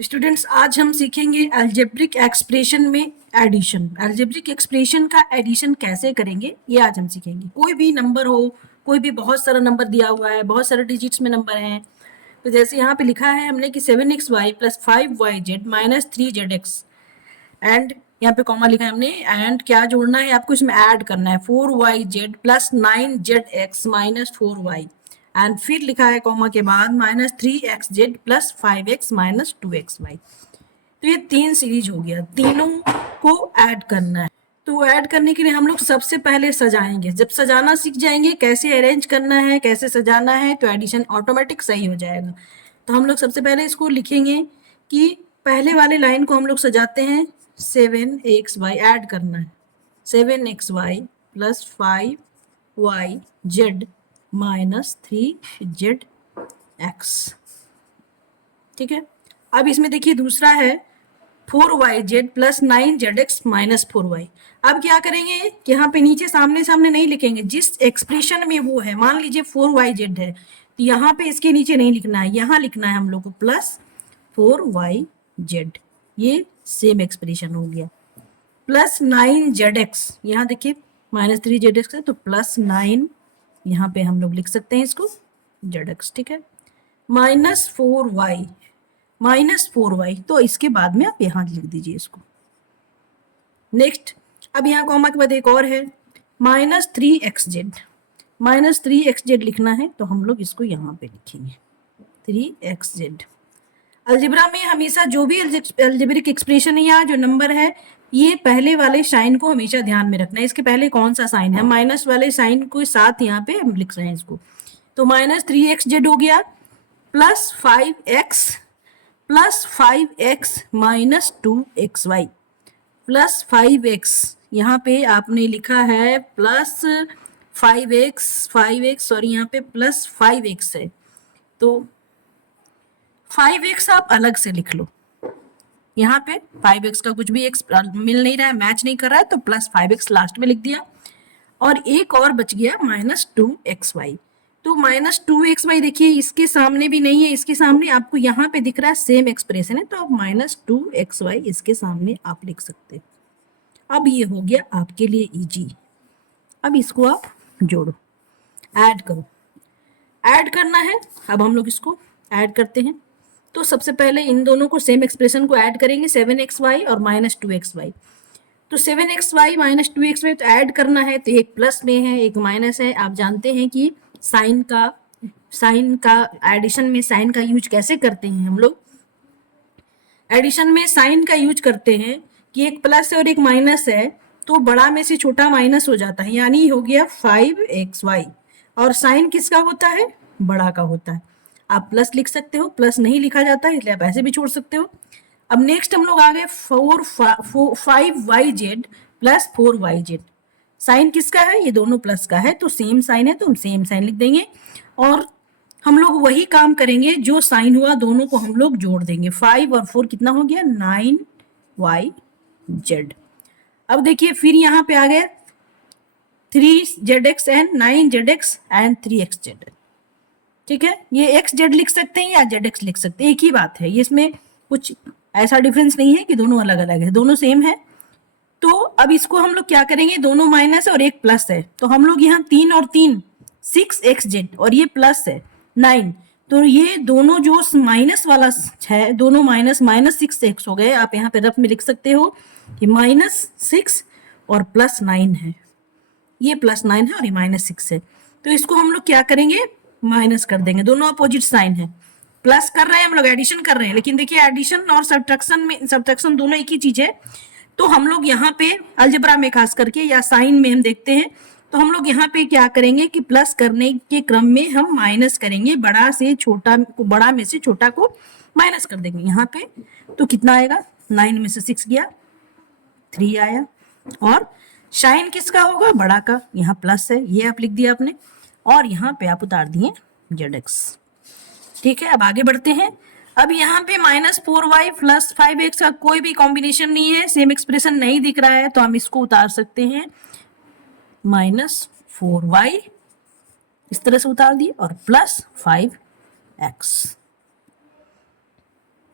Students, आज हम सीखेंगे अलजेब्रिक एक्सप्रेशन में एडिशन। अलजेब्रिक एक्सप्रेशन का एडिशन कैसे करेंगे ये आज हम सीखेंगे। कोई भी नंबर हो, कोई भी बहुत सारा नंबर दिया हुआ है, बहुत सारे डिजिट्स में नंबर हैं, तो जैसे यहाँ पे लिखा है हमने कि 7xy plus 5yz minus 3zx, and यहाँ पे कॉमा लिखा है हमने, एंड क्या जोड़ना है आपको, इसमें ऐड करना है 4yz plus 9zx minus 4y, and फिर लिखा है कॉमा के बाद minus 3xz plus 5x minus 2xy। तो ये तीन सीरीज हो गया, तीनों को ऐड करना है। तो ऐड करने के लिए हम लोग सबसे पहले सजाएंगे। जब सजाना सीख जाएंगे, कैसे अरेंज करना है, कैसे सजाना है, तो एडिशन ऑटोमेटिक सही हो जाएगा। तो हम लोग सबसे पहले इसको लिखेंगे कि पहले वाले लाइन को हम लोग सजाते हैं 7xy, ऐड करना है 7xy plus 5yz minus 3zx। ठीक है, अब इसमें देखिए दूसरा है 4yz plus 9zx minus 4y। अब क्या करेंगे कि यहाँ पे नीचे सामने सामने नहीं लिखेंगे, जिस एक्सप्रेशन में वो है, मान लीजिए 4yz है तो यहाँ पे इसके नीचे नहीं लिखना है, यहाँ लिखना है हम लोग को प्लस 4yz। ये सेम एक्सप्रेशन हो गया। प्लस 9zx, यहाँ देखिए माइनस 3zx है तो प्लस 9, यहाँ पे हम लोग लिख सकते हैं इसको zx। ठीक है, माइनस 4y तो इसके बाद में आप यहाँ लिख दीजिए इसको। नेक्स्ट, अब यहाँ कॉमा के बाद एक और है माइनस 3xz लिखना है तो हम लोग इसको यहाँ पे लिखेंगे 3xz। अलजेब्रा में हमेशा जो भी अलजेब्रिक एक्सप्रेशन है, यहाँ जो नंबर है, ये पहले वाले साइन को हमेशा ध्यान में रखना है। इसके पहले कौन सा साइन है, माइनस वाले साइन को साथ यहाँ पे हम लिख रहे हैं इसको। तो माइनस 3xz हो गया plus 5x minus 2xy plus 5x, यहाँ पे आपने लिखा है प्लस 5x और यहाँ पे प्लस 5x है, तो 5x आप अलग से लिख लो। यहाँ पे 5x का कुछ भी x मिल नहीं रहा है, मैच नहीं कर रहा है, तो प्लस 5x लास्ट में लिख दिया। और एक और बच गया माइनस 2xy। तो माइनस 2xy देखिए इसके सामने भी नहीं है, इसके सामने आपको यहाँ पे दिख रहा है सेम एक्सप्रेशन है, तो आप माइनस 2xy इसके सामने आप लिख सकते हैं। अब ये हो गया आपके लिए इजी। अब इसको आप जोड़ो, ऐड करो। ऐड करना है, अब हम लोग इसको ऐड करते हैं। तो सबसे पहले इन दोनों को, सेम एक्सप्रेशन को ऐड करेंगे 7xy और माइनस 2xy। तो 7xy माइनस 2xy तो ऐड करना है, तो एक प्लस में है एक माइनस है। आप जानते हैं कि साइन का एडिशन में साइन का यूज कैसे करते हैं हम लोग। एडिशन में साइन का यूज करते हैं कि एक प्लस है और एक माइनस है, तो बड़ा में से छोटा माइनस हो जाता है, यानी हो गया 5xy। और साइन किसका होता है, बड़ा का होता है। आप प्लस लिख सकते हो, प्लस नहीं लिखा जाता है इसलिए आप ऐसे भी छोड़ सकते हो। अब नेक्स्ट हम लोग आ गए 5yz प्लस 4yz। साइन किसका है, ये दोनों प्लस का है, तो सेम साइन है तो हम सेम साइन लिख देंगे। और हम लोग वही काम करेंगे, जो साइन हुआ दोनों को हम लोग जोड़ देंगे। 5 और 4 कितना हो गया, 9yz। अब देखिए फिर यहाँ पे आ गए 3zx and 9zx and 3xz। ठीक है, ये xz लिख सकते हैं या zx लिख सकते हैं, एक ही बात है, ये इसमें कुछ ऐसा डिफरेंस नहीं है कि दोनों अलग अलग है, दोनों सेम है। तो अब इसको हम लोग क्या करेंगे, दोनों माइनस है और एक प्लस है, तो हम लोग यहाँ 3 और 3 6xz और ये प्लस है 9, तो ये दोनों जो माइनस वाला है, दोनों माइनस 6x हो गए। आप यहाँ पे रफ में लिख सकते हो कि -6 और प्लस 9 है, ये प्लस 9 है और ये -6 है। तो इसको हम लोग क्या करेंगे, माइनस कर देंगे, दोनों अपोजिट साइन है। प्लस कर रहे हैं हम लोग, एडिशन कर रहे हैं, लेकिन देखिए एडिशन और सब्ट्रैक्शन दोनों एक ही चीज है। तो हम लोग यहाँ पे अलजेब्रा में खास करके या साइन में हम देखते हैं, तो हम लोग यहाँ पे क्या करेंगे कि प्लस करने के क्रम में हम माइनस करेंगे, बड़ा में से छोटा को माइनस कर देंगे यहाँ पे। तो कितना आएगा, 9 में से 6 गया, 3 आया। और साइन किसका होगा, बड़ा का, यहाँ प्लस है, ये आप लिख दिया आपने, और यहाँ पे आप उतार दिए zx। ठीक है, अब आगे बढ़ते हैं। अब यहाँ पे -4y प्लस 5x का कोई भी कॉम्बिनेशन नहीं है, सेम एक्सप्रेशन नहीं दिख रहा है, तो हम इसको उतार सकते हैं -4y, इस तरह से उतार दिए, और प्लस 5x।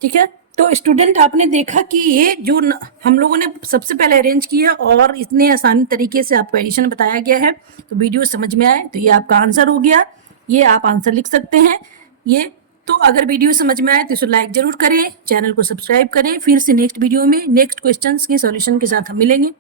ठीक है, तो स्टूडेंट आपने देखा कि ये जो हम लोगों ने सबसे पहले अरेंज किया और इतने आसान तरीके से आपको एडिशन बताया गया है, तो वीडियो समझ में आए तो ये आपका आंसर हो गया। ये आप आंसर लिख सकते हैं। ये तो अगर वीडियो समझ में आए तो इसे लाइक जरूर करें, चैनल को सब्सक्राइब करें। फिर से नेक्स्ट वीडियो में नेक्स्ट क्वेश्चंस के सॉल्यूशन के साथ हम मिलेंगे।